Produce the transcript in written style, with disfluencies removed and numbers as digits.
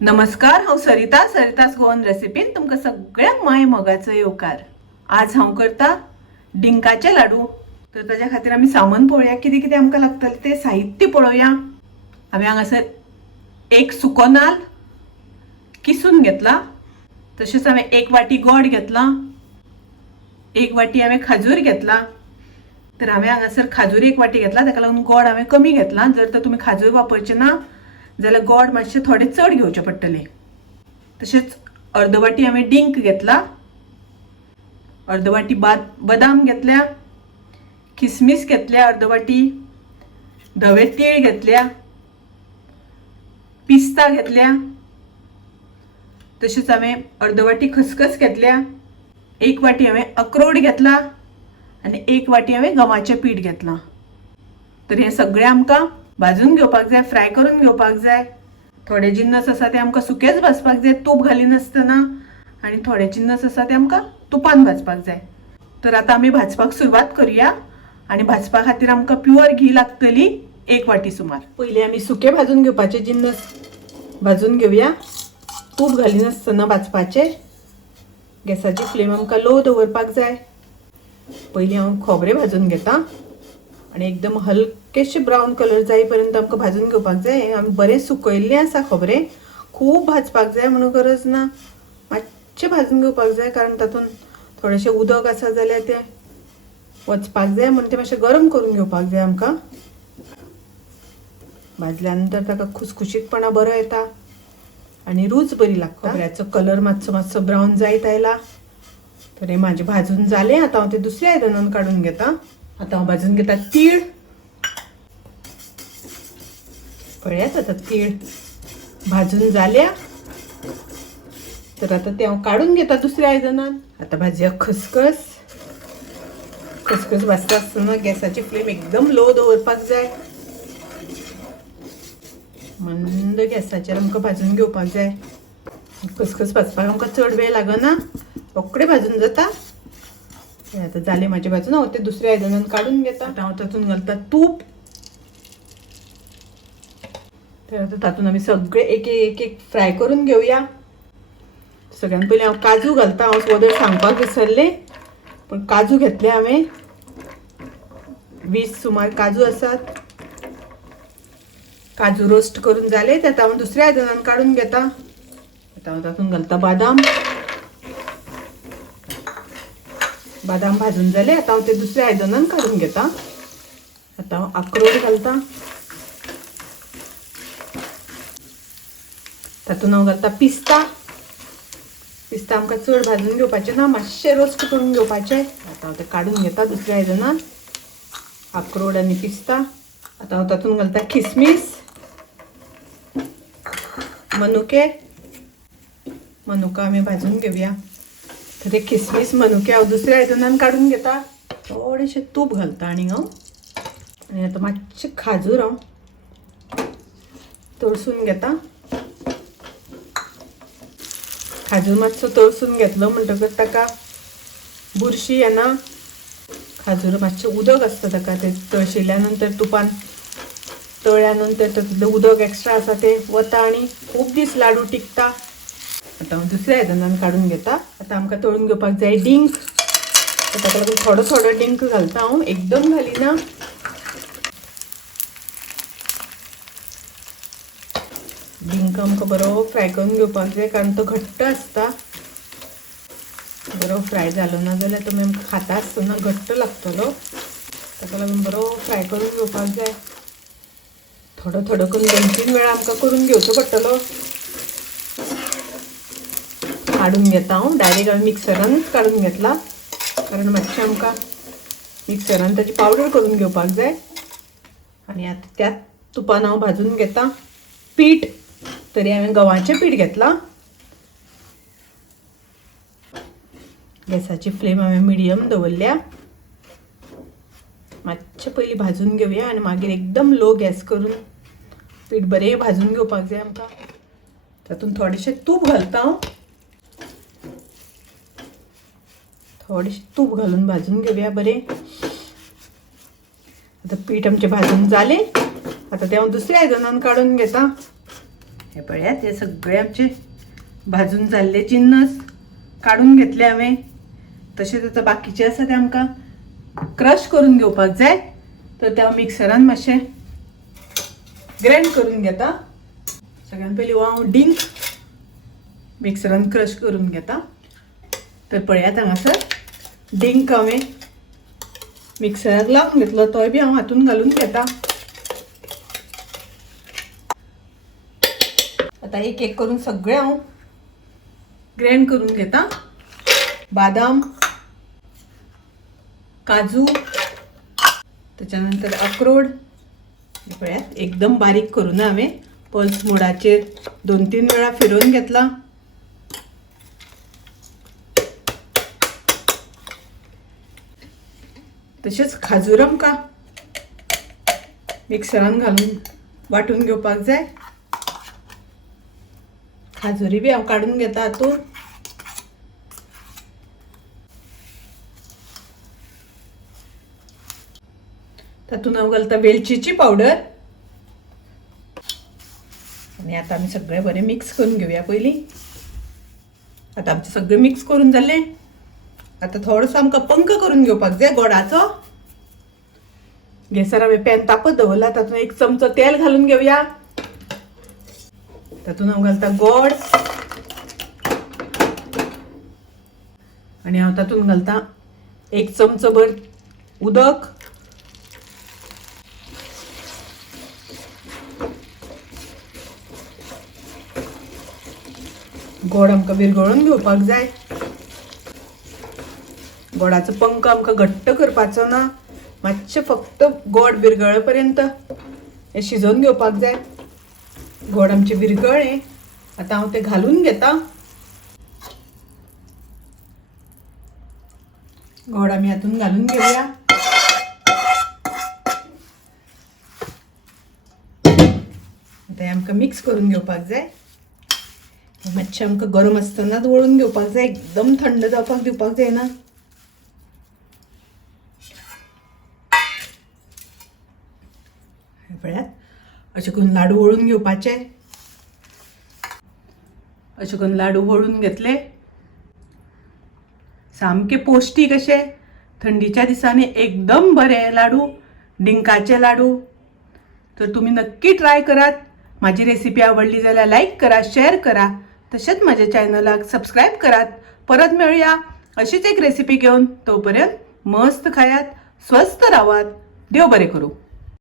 नमस्कार, हांव सरितास गोवन रेसिपीन तुमकां सगळ्यांक माय मोगाचो येवकार। आज हांव करता डिंकाचे लाडू। तर ताच्या खातीर आमी सामान पळोवया, कितें कितें आमकां लागतलें तें साहित्य पळोवया। हांवें हांगासर एक सुको नाल्ल किसून घेतला, तशेंच हांवें एक वाटी गोड घेतला, एक वाटी हांवें खाजूर घेतला। तर हांवें हांगासर खाजूर एक वाटी घेतला, ताका लागून गोड हांवें कमी घेतला। जर तर तुमी खाजूर वापरचे ना जाल्यार गोड मातशें थोडे चड घेवचे पडटले। तशेंच अर्द वाटी हांवें डिंक घेतला, अर्द वाटी बदाम घेतल्या, किसमिस घेतल्या अर्द वाटी, धवे तीळ घेतल्या, पिस्ता घेतल्या, तशेंच हांवें अर्द वाटी खसखस घेतल्या, एक वाटी हांवें अक्रोड घेतला आनी एक वाटी हांवें गव्हाचें पीठ घेतलां। तर हे सगळें आमकां भाजून घेवपाक जाय, फ्राय करून घेवपाक जाय। थोडे जिन्नस आसा ते आमकां सुकेच भाजपाक जाय तूप घालिनासतना, आनी थोडे जिन्नस आसा ते आमकां तुपान भाजपाक जाय। तर आतां आमी भाजपाक सुरवात करुया। आनी भाजपा खातीर आमकां प्युअर घी लागतली एक वाटी सुमार। पयलीं आमी सुके भाजून घेवपाचे जिन्नस भाजून घेवया, तूप घालिनासतना भाजपाचे। गॅसाची फ्लेम आमकां लो दवरपाक जाय। पयलीं हांव खोबरें भाजून घेता आनी एकदम हलकेशें ब्रावन कलर जाय पर्यंत आमकां भाजून घेवपाक जाय। आमी बरें सुकयल्लें आसा खोबरें, खूब भाजपाक जाय म्हणून गरज ना, मातशें भाजून घेवपाक जाय, कारण तातूंत थोडेशें उदक आसा जाल्यार तें वचपाक जाय, म्हणून तें मातशें गरम करून घेवपाक जाय आमकां। भाजल्या नंतर ताका खुसखुशीतपणा बरो येता आनी रूच बरी लागता। खोबऱ्याचो कलर मातसो ब्रावन जायत आयला। तर हें म्हाजें भाजून जालें। आतां हांव तें दुसऱ्या आयदनांत काडून घेता। आतां हांव भाजून घेता तीळ। पळयात आतां तीळ भाजून जाल्या। तर आतां ते हांव काडून घेता दुसऱ्या आयदनांत। आतां भाजया खसखस। खसखस भाजता आसतना गॅसाची फ्लेम एकदम लो दवरपाक जाय। मंद गॅसाचेर आमकां भाजून घेवपाक जाय। खसखस भाजपाक आमकां चड वेळ लागना, रोखडें भाजून जाता। आतां जालें म्हाजें भाजून, हांव तें दुसऱ्या आयदनांत काडून घेता। आतां हांव तातूंत घालता तूप। तर आतां तातूंत आमी सगळे एक एक फ्राय करून घेवया। सगळ्यान पयलीं हांव काजू घालता। हांव वदळ सांगपाक विसरलें, पूण काजू घेतले हांवें 20 सुमार काजू आसात। काजू रोस्ट करून जाले, ते आतां हांव दुसऱ्या आयदनांत काडून घेता। आतां हांव तातूंत घालता बदाम। बदाम भाजून जाले, आतां हांव ते दुसऱ्या आयदनांत काडून घेता। आतां हांव अक्रोड घालता। तातूंत हांव घालता पिस्ता। पिस्ता आमकां चड भाजून घेवपाचें ना, मातशें रोस्ट करून घेवपाचें। आतां हांव तें काडून घेता दुसऱ्या आयदनांत, अक्रोड आनी पिस्ता। आतां हांव तातूंत घालता किसमिस, मनुका आमी भाजून घेवया। तर ते किसमिस मनुके हांव दुसऱ्या आयदनांत काडून घेता। थोडेशें तूप घालता आनीक हांव। आनी आतां मातशें खाजूर हांव तळसून घेता। खाजूर मातसो तळसून घेतलो म्हणटकच ताका बुरशी येना। खाजूर मातशें उदक आसता ताका, तें तळशिल्या नंतर तुपान तळ्या नंतर तातूंतलें उदक एक्स्ट्रा आसा तें वता आनी खूब दीस लाडू टिकता। आतां हांव दुसऱ्या आयदनांत काडून घेता। आतां आमकां तळून घेवपाक जाय डिंक। ताका लागून थोडो थोडो डिंक घालता हांव, एकदम घालिना। डिंक आमकां बरो फ्राय करून घेवपाक जाय, कारण तो घट्ट आसता। बरो फ्राय जालो ना जाल्यार तो आमकां खाता आसतना घट्ट लागतलो। ताका लागून बरो फ्राय करून घेवपाक जाय। थोडो थोडो करून 2-3 वेळा आमकां करून घेवचो पडटलो। काडून घेता हांव, डायरेक्ट हांवें मिक्सरानूच काडून घेतला, कारण मातशें आमकां मिक्सरान ताची पावडर करून घेवपाक जाय। आनी आतां त्याच तुपान हांव भाजून घेता पीठ। तरी हांवें गव्हाचें पीठ घेतलां। गॅसाची फ्लेम हांवें मिडियम दवरल्या। मातशें पयलीं भाजून घेवया आनी मागीर एकदम लो गॅस करून पीठ बरें भाजून घेवपाक जाय आमकां। तातूंत थोडेशें तूप घालता हांव। थोडेशें तूप घालून भाजून घेवया बरें। आतां पीठ आमचें भाजून जालें। आतां तें हांव दुसऱ्या आयदनांत काडून घेता। हे पळयात हे सगळे आमचे भाजून जाल्ले जिन्नस काढून घेतले हांवें. तशेंच आतां बाकीचे आसा ते आमकां क्रश करून घेवपाक जाय. तर त्या मिक्सरान मातशें ग्राइंड करून घेता. सगळ्यान पयलीं हांव डिंक मिक्सरान क्रश करून घेता. तर पळयात हांगासर डिंक हांवें मिक्सराक लावन घेतलो, तोय बी हांव हातून घालून घेता. आता एक एक करून सगळे हांव ग्राइंड करून घेता. बादाम, काजू, त्याच्यानंतर अक्रोड पळयात एकदम बारीक करून हांवें पल्स मोडाचेर 2-3 वेळा फिरवून घेतला. तशेंच खाजूर आमकां मिक्सरान घालून वांटून घेवपाक जाय. खाजुरी बी हांव काडून घेता हातून. तातूंत हांव घालता वेलचीची पावडर. आनी आतां आमी सगळें बरें मिक्स करून घेवया पयलीं. आतां आमचें सगळें मिक्स करून जालें. आतां थोडोसो आमकां पंक करून घेवपाक जाय गोडाचो. गॅसार हांवें पॅन तापत दवरला. तातूंत 1 चमचो तेल घालून घेवया. तातूंत हांव घालता गोड आनी हांव तातूंत घालता 1 चमचो भर उदक. गोड आमकां विरगळून घेवपाक जाय. गोडाचो पंक आमकां घट्ट करपाचो ना. मातशें फक्त गोड विरगळे पर्यंत हें शिजोवन घेवपाक जाय. गोड आमचें विरगळ्ळें. आतां हांव तें घालून घेता. गोड आमी हातून घालून घेवया. आतां हें आमकां मिक्स करून घेवपाक जाय. मातशें आमकां गरम आसतनाच वळून घेवपाक जाय. एकदम थंड जावपाक दिवपाक जायना. पळयात अशें करून लाडू वळून घेवपाचे. अशें करून लाडू वळून घेतले. सामके पौष्टीक अशे थंडीच्या दिसांनी एकदम बरे लाडू, डिंकाचे लाडू. तर तुम्ही नक्की ट्राय करात. माझी रेसिपी आवडली जाल्यार लाईक करा, शेअर करा. तसेच माझ्या चॅनलाक सबस्क्राईब करात. परत मिळूया अशीच एक रेसिपी घेऊन. तोपर्यंत मस्त खायात, स्वस्त राहात. देव बरे करू.